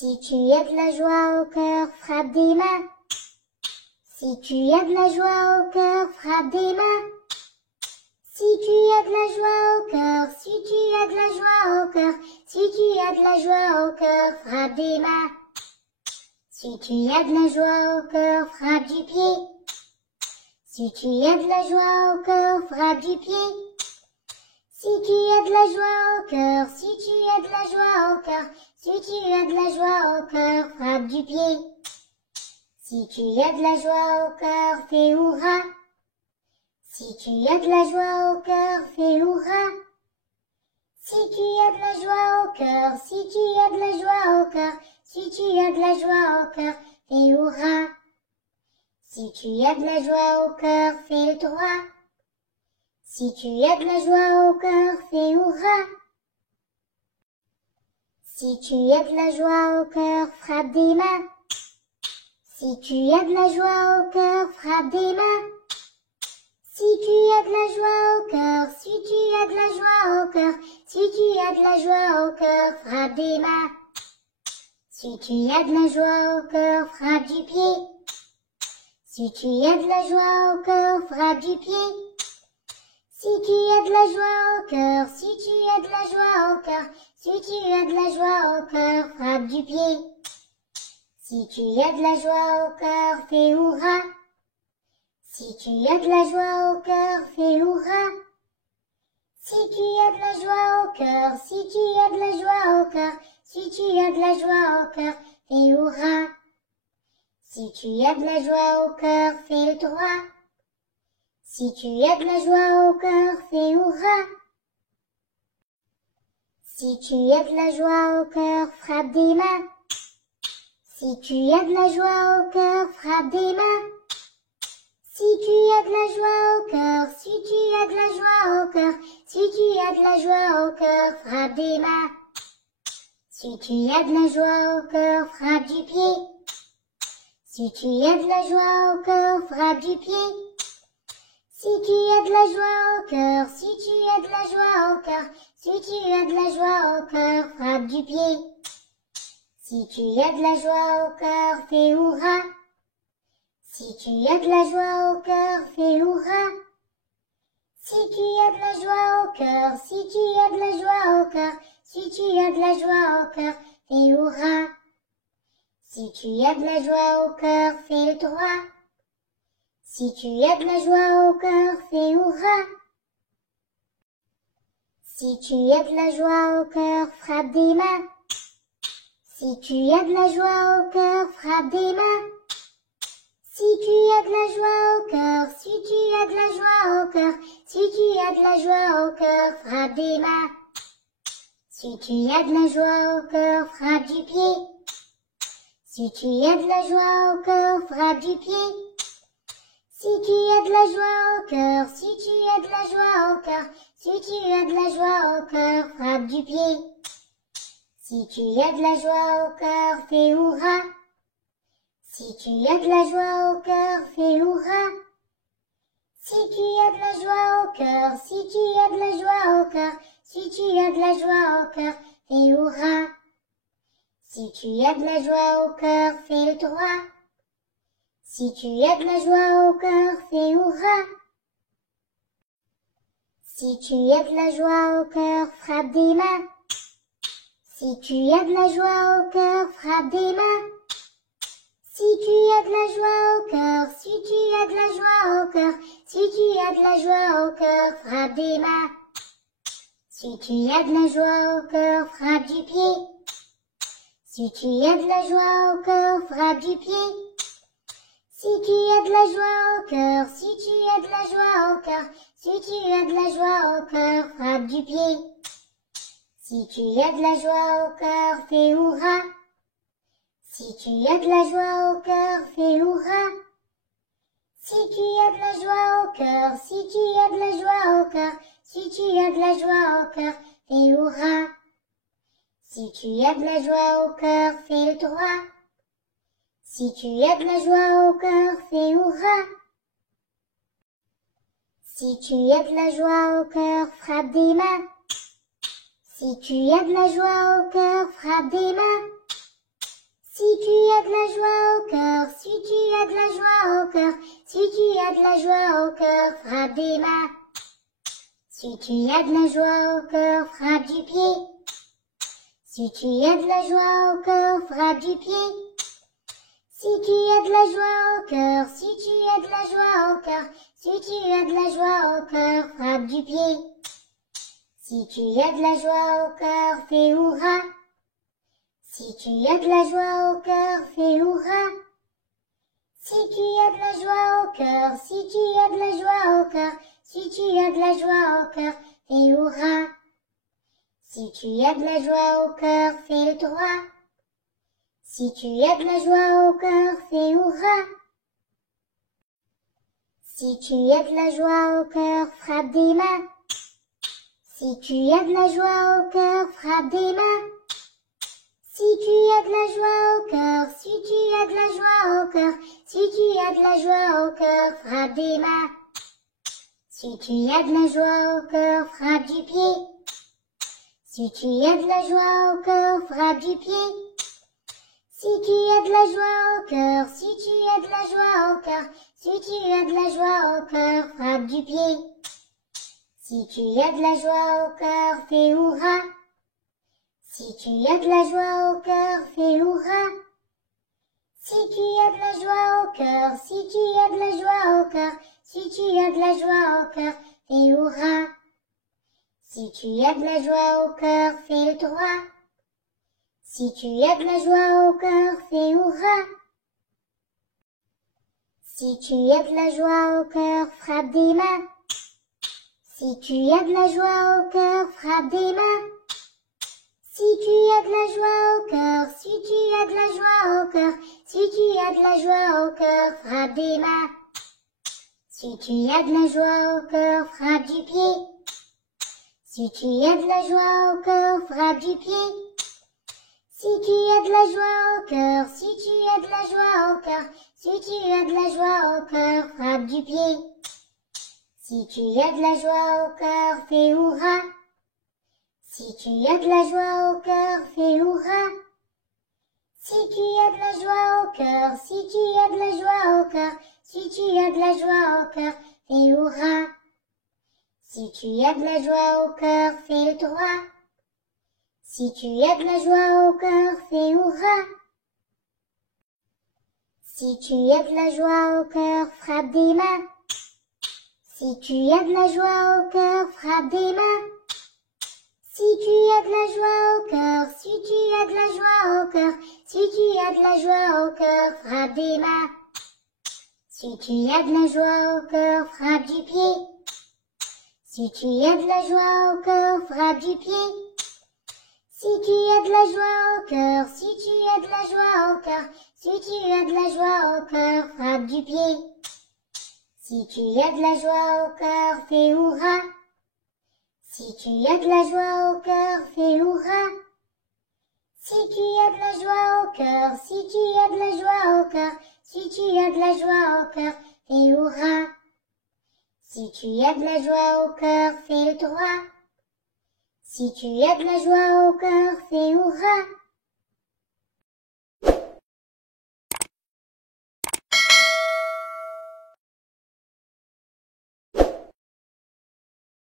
Si tu as de la joie au cœur, frappe des mains. Si tu as de la joie au cœur, frappe des mains. Si tu as de la joie au cœur, si tu as de la joie au cœur, si tu as de la joie au cœur, frappe des mains. Si tu as de la joie au cœur, frappe du pied. Si tu as de la joie au cœur, frappe du pied. Si tu as de la joie au cœur, si tu as de la joie au cœur, si tu as de la joie au cœur, frappe du pied. Si tu as de la joie au cœur, fais hurrah. Si tu as de la joie au cœur, fais hurrah. Si tu as de la joie au cœur, si tu as de la joie au cœur, si tu as de la joie au cœur, fais hurrah. Si tu as de la joie au cœur, fais le droit. Si tu as de la joie au cœur, fais hurrah. Si tu as de la joie au cœur, frappe des mains. Si tu as de la joie au cœur, frappe des mains. Si tu as de la joie au cœur, si tu as de la joie au cœur, si tu as de la joie au cœur, frappe des mains. Si tu as de la joie au cœur, frappe du pied. Si tu as de la joie au cœur, frappe du pied. Si tu as de la joie au cœur, si tu as de la joie au cœur, si tu as de la joie au cœur, frappe du pied. Si tu as de la joie au cœur, fais hurrah. Si tu as de la joie au cœur, fais hurrah. Si tu as de la joie au cœur, si tu as de la joie au cœur, si tu as de la joie au cœur, fais hurrah. Si tu as de la joie au cœur, fais le droit. Si tu as de la joie au cœur, fais hurrah. Si tu as de la joie au cœur, frappe des mains. Si tu as de la joie au cœur, frappe des mains. Si tu as de la joie au cœur, si tu as de la joie au cœur, si tu as de la joie au cœur, frappe des mains. Si tu as de la joie au cœur, frappe du pied. Si tu as de la joie au cœur, frappe du pied. Si tu as de la joie au cœur, si tu as de la joie au cœur, si tu as de la joie au cœur, frappe du pied. Si tu as de la joie au cœur, fais hurrah. Si tu as de la joie au cœur, fais hurrah. Si tu as de la joie au cœur, si tu as de la joie au cœur, si tu as de la joie au cœur, fais hurrah. Si tu as de la joie au cœur, fais le droit. Si tu as de la joie au cœur, fais hurrah. Si tu as de la joie au cœur, frappe des mains. Si tu as de la joie au cœur, frappe des mains. Si tu as de la joie au cœur, si tu as de la joie au cœur, si tu as de la joie au cœur, frappe des mains. Si tu as de la joie au cœur, frappe du pied. Si tu as de la joie au cœur, frappe du pied. Si tu as de la joie au cœur, si tu as de la joie au cœur, si tu as de la joie au cœur, frappe du pied. Si tu as de la joie au cœur, fais hurrah. Si tu as de la joie au cœur, fais hurrah. Si tu as de la joie au cœur, si tu as de la joie au cœur, si tu as de la joie au cœur, fais hurrah. Si tu as de la joie au cœur, fais le droit. Si tu as de la joie au cœur, fais hurrah. Si tu as de la joie au cœur, frappe des mains. Si tu as de la joie au cœur, frappe des mains. Si tu as de la joie au cœur, si tu as de la joie au cœur, si tu as de la joie au cœur, frappe des mains. Si tu as de la joie au cœur, frappe du pied. Si tu as de la joie au cœur, frappe du pied. Si tu as de la joie au cœur, si tu as de la joie au cœur, si tu as de la joie au cœur, frappe du pied. Si tu as de la joie au cœur, fais hurrah. Si tu as de la joie au cœur, fais hurrah. Si tu as de la joie au cœur, si tu as de la joie au cœur, si tu as de la joie au cœur, fais hurrah. Si tu as de la joie au cœur, fais le droit. Si tu as de la joie au cœur, fais hurrah. Si tu as de la joie au cœur, frappe des mains. Si tu as de la joie au cœur, frappe des mains. Si tu as de la joie au cœur, si tu as de la joie au cœur, si tu as de la joie au cœur, frappe des mains. Si tu as de la joie au cœur, frappe du pied. Si tu as de la joie au cœur, frappe du pied. Si tu as de la joie au cœur, si tu as de la joie au cœur, si tu as de la joie au cœur, frappe du pied. Si tu as de la joie au cœur, fais hurrah. Si tu as de la joie au cœur, fais hurrah. Si tu as de la joie au cœur, si tu as de la joie au cœur, si tu as de la joie au cœur, fais hurrah. Si tu as de la joie au cœur, fais le droit. Si tu as de la joie au cœur, fais hurrah. Si tu as de la joie au cœur, frappe des mains. Si tu as de la joie au cœur, frappe des mains. Si tu as de la joie au cœur, si tu as de la joie au cœur, si tu as de la joie au cœur, frappe des mains. Si tu as de la joie au cœur, frappe du pied. Si tu as de la joie au cœur, frappe du pied. Si tu as de la joie au cœur, si tu as de la joie au cœur, si tu as de la joie au cœur, frappe du pied. Si tu as de la joie au cœur, fais hurrah. Si tu as de la joie au cœur, fais hurrah. Si tu as de la joie au cœur, si tu as de la joie au cœur, si tu as de la joie au cœur, fais hurrah. Si tu as de la joie au cœur, fais le droit. Si tu as de la joie au cœur, fais hurrah. Si tu as de la joie au cœur, frappe des mains. Si tu as de la joie au cœur, frappe des mains. Si tu as de la joie au cœur, si tu as de la joie au cœur, si tu as de la joie au cœur, frappe des mains. Si tu as de la joie au cœur, frappe du pied. Si tu as de la joie au cœur, frappe du pied. Si tu as de la joie au cœur, si tu as de la joie au cœur, si tu as de la joie au cœur, frappe du pied. Si tu as de la joie au cœur, fais hurrah. Si tu as de la joie au cœur, fais hurrah. Si tu as de la joie au cœur, si tu as de la joie au cœur, si tu as de la joie au cœur, fais hurrah. Si tu as de la joie au cœur, fais le droit. Si tu as de la joie au cœur, fais hurrah. Si tu as de la joie au cœur, frappe des mains. Si tu as de la joie au cœur, frappe des mains. Si tu as de la joie au cœur, si tu as de la joie au cœur, si tu as de la joie au cœur, frappe des mains. Si tu as de la joie au cœur, frappe du pied. Si tu as de la joie au cœur, frappe du pied. Si tu as de la joie au cœur, si tu as de la joie au cœur, si tu as de la joie au cœur, frappe du pied. Si tu as de la joie au cœur, fais hurrah. Si tu as de la joie au cœur, fais hurrah. Si tu as de la joie au cœur, si tu as de la joie au cœur, si tu as de la joie au cœur, fais hurrah. Si tu as de la joie au cœur, fais le droit. Si tu as de la joie au cœur, fais hurrah.